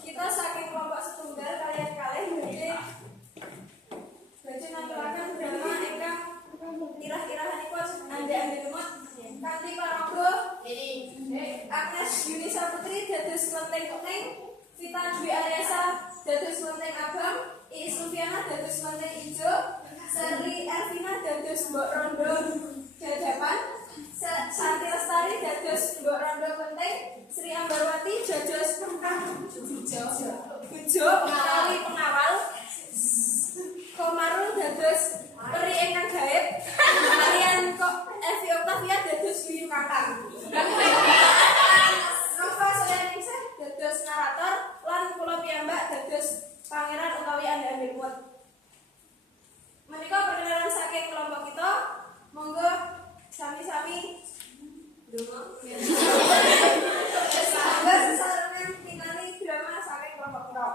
Kita saking kelompok setunggal kalian badhe nampilkan drama ingkang irah-irahanipun ande-ande lemot kanthi paraga Agnes Yunisa Putri dados lenteng-lenteng, Vita Dwi Aryasa dados lenteng abang, Iis Lufiana dados lenteng ijo, Seri Elvina dados mbok rondo dadapan, Santi Lestari dados mbok rondo penting, Sri Ambarwati dados bujo utawi pengawal, Komarul dados peri ingkang gaib, kalian kok Evi Octavia dados biyu kakang. Nova Soyaningsih dados narator lan kula piyambak dados pangeran utawi ande-ande kuat. Menika perkenalan saking kelompok kita. Monggo sami-sami ndonga. Sarangan pinani drama saking kelompok kita.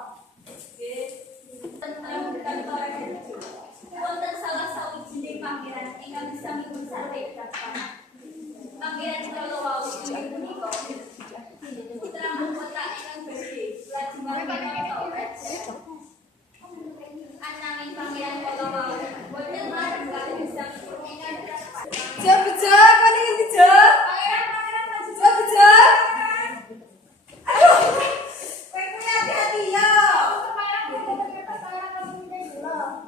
Nggih. Wonten salah sawijining pangeran ingkang bisa mipun sarwe kathah. Pangeran kala wau inggih punika putra mahkota ingkang gedhe lajeng mangertos. Ananging pangeran kala wau boten marang kalih bisa mipun ingkang kathah. Bejo, apa ning bejo? Pangeran bejo bejo. Aduh. Kowe kuwi hati-hati ya.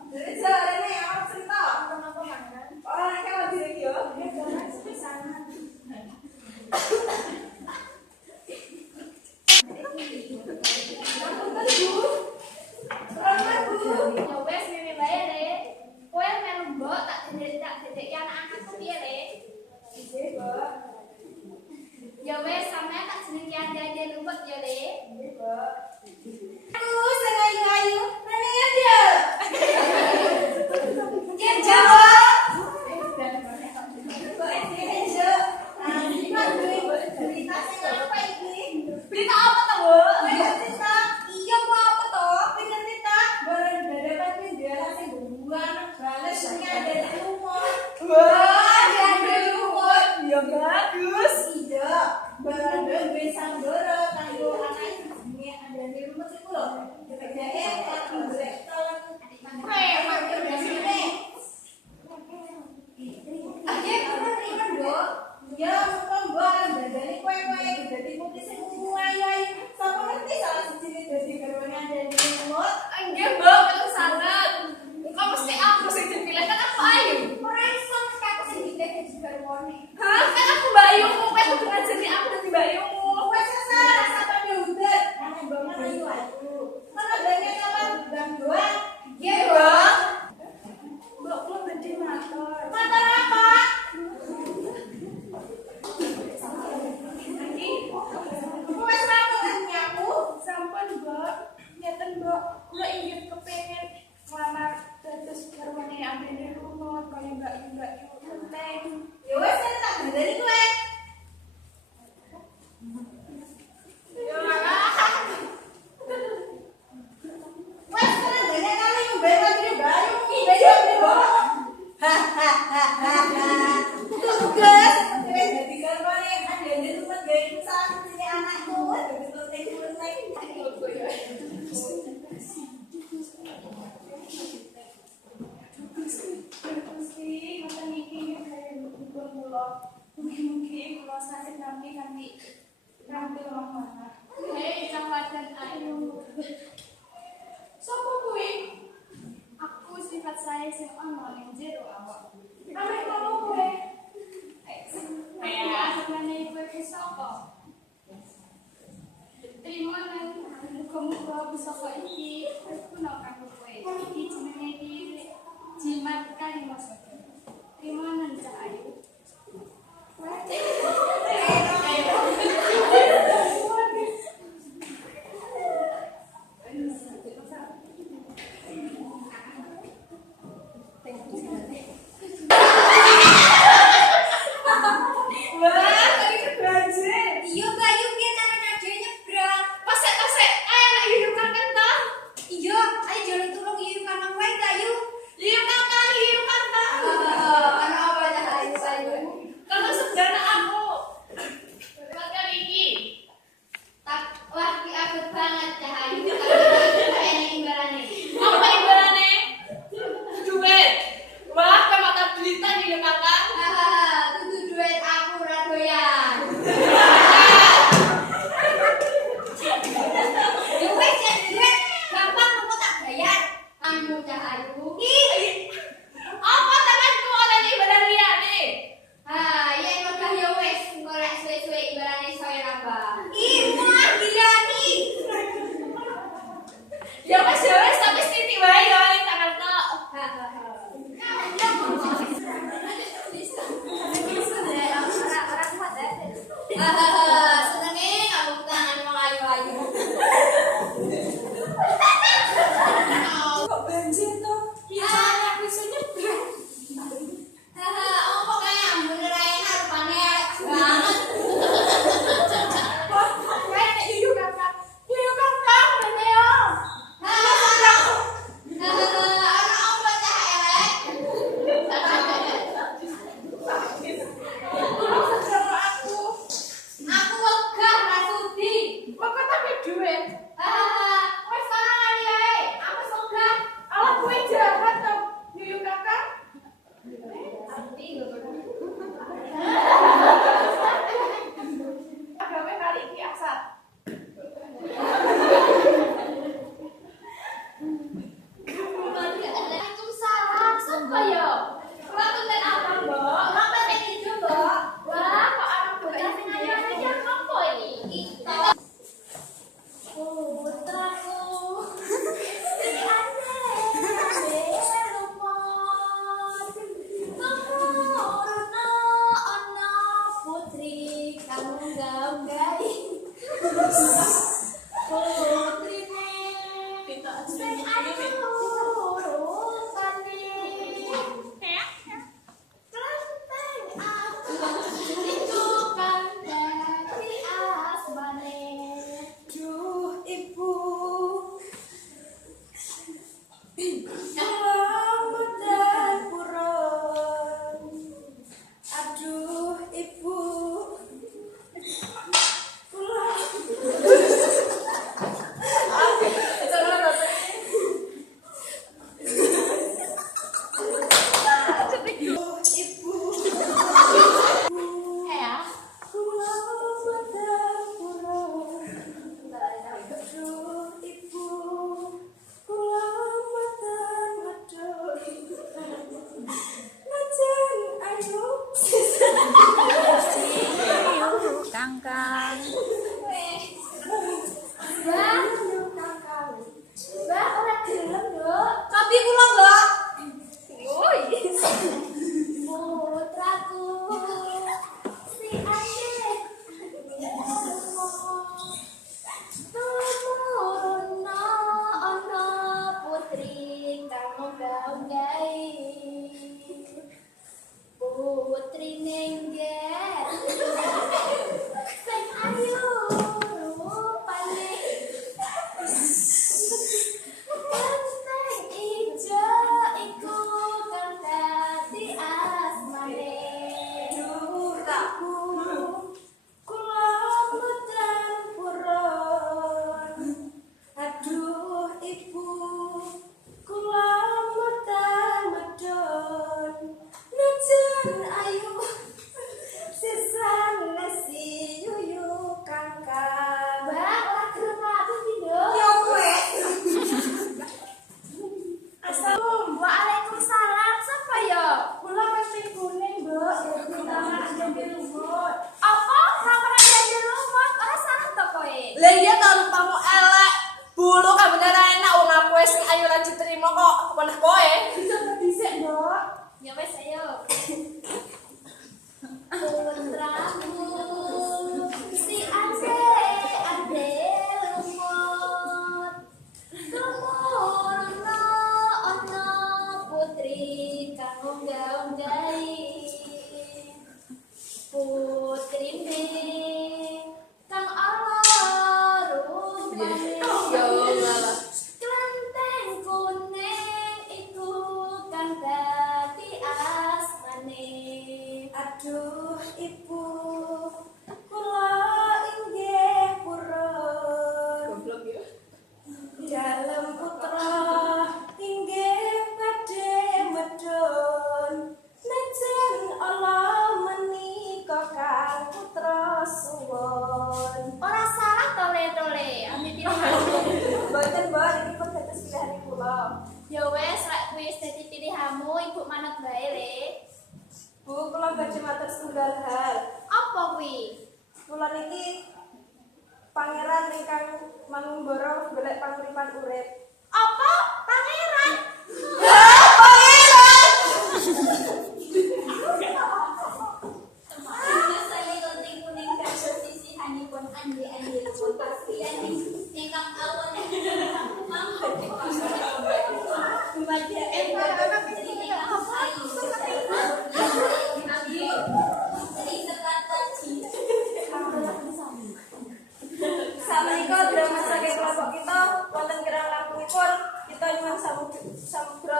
Bejo, rene apa cerita? Orang iki lagi lagi yo. Ya wes mimi bae le. Kowe melu mbok tak dedekke anak-anakku piye le? Nggih, Mbak. Ya wes sampeyan tak jenenge ande-ande lumpet ya le. Nggih, Mbak. Aduh, sing ayu-ayu. Rene ya dia. Dia jawab. Berita apa toh, Bu? Berita. Iya, Bu, apa toh? Berita. Barang dadakan penjara sing bubuan, bales ada lumut. Wah, ada lumut. Ya bagus. Iya. Barang besang doro kanggo anak ini ada lumut iku lho. Kerjae lagi golek tolong adik mangga. Dari sini. Aja kurang Bu. Ya, mumpung barang dadane kowe-kowe dadi putih sing ayu-ayu. Sapa ngerti salah siji dadi garwane ada di lumut? Nggih, Mbak, betul sangat. Kok mesti aku sing dipilih kan aku ayu. Ora iso aku sing dipilih dadi garwane. Hah? Kan aku bayumu, kowe kudu ngajari aku dadi bayumu. Wes sesar sapa diudet. Ana mbok ayu-ayu. Mana dene kapan bang doang? Nggih, Mbak. Mbok kula badhe matur. Matur apa? Wes rampung nyaku. Sampun, Mbok. Ngeten, Mbok. Kula inggih kepengin nglamar dados garwane ambene lumut kaya Mbak Enteng. Ya wes tak dandani kowe. Wes kena dene kali mbek putri bayu ki mbek. Tugas dadi garwane andene rumah gawe usaha sini anakku dadi lenteng-lenteng. Mungkin kalau sakit nanti mama. Hei, sahabat ayu. Sopo kuwi? Aku sifat saya sing ana ning jero awak. Ame ngono kowe. Sebenarnya ibu itu sapa? Terima nang muga-muga pusaka iki kuna kanggo kowe. Iki jenenge iki jimat kali maksudnya. Terima nang Cak Ayu. Senenge kamu tangan wong ayu-ayu. Kok banjir tuh? Iya, aku bisa nyebrang. Oh kok kayak bener aja rupane banget. Wah, kayak Yuyu kakak. Yuyu kakak, mana ya? Ana om bocah elek. Aku wegah ra sudi. Kok tapi duit? Wes kono ngani ae. Aku wegah. Alah gue jahat tuh, Yuyu kakak. Agawe kali iki asal. Waalaikumsalam. Sapa yo? Kula konten apa, Mbok? Napa nek ijo, Mbok? Wah, kok arep bocah sing ayu-ayu apa iki? Putraku. Si ane lumut. Tumuruna ana putri kamu gaunggai. Putrine sing ayu rupane. Klenteng aku itu kan dari asmane. Duh, ibu. Selamat dan buron. Aduh, ibu. Pulang. Aduh, ibu. Ya. Selamat dan buron. Aduh, ibu. Selamat dan aduh. Najan, ayo. Kangkang. Mbak, Mbak ora gelem, Nduk. Tapi kula, Mbak. Woi. Putraku si ane tumuruna ana putri kamu gaunggai. Putri nengger sing ayu rupane. Klenteng ijo iku kang dadi asmane. Duh, takku. Kula dan buron. Aduh, ibu. Kula dan medon. Najan ayu. Sisan nasi yuyu kakak. Mbak, ora gelem aku iki, Nduk. Ya kowe. Waalaikumsalam. Sapa ya? Kula pasti kuning, Mbak. Tangan jadi lumut. Apa? Ramalan janji lumut. Ora salah to kowe? Lah iya to rupamu elek. Bulu kan bener enak wong aku wis sing ayu lan diterima kok meneh kowe. Bisa dhisik, Mbak. Ya wes ayo. Putraku si ade lumut. Tumuruna ana putri kamu gaunggai. Putrine kang ala rupane. Klenteng kuning iku kang dadi asmane. Aduh, ibu. Kula inggih purun. Dalem putra inggih badhe medun. Najan Allah menika kang putra suwun. Ora salah tole-tole. Ami pilihanmu. Mboten, Mbak, iki pun dados pilihan kula. Ya wes, lek kuwi wis dadi pilihanmu, ibu manut bae le. Bu, kula badhe matur setunggal hal. Apa kuwi? Kula niki pangeran ingkang manunggara golek panguripan urip. Apa? Pangeran? Pangeran! Saya kuning kuning kan. Sakmenika drama saking kelompok kita wonten kirang langkungipun kita nyuwun samudra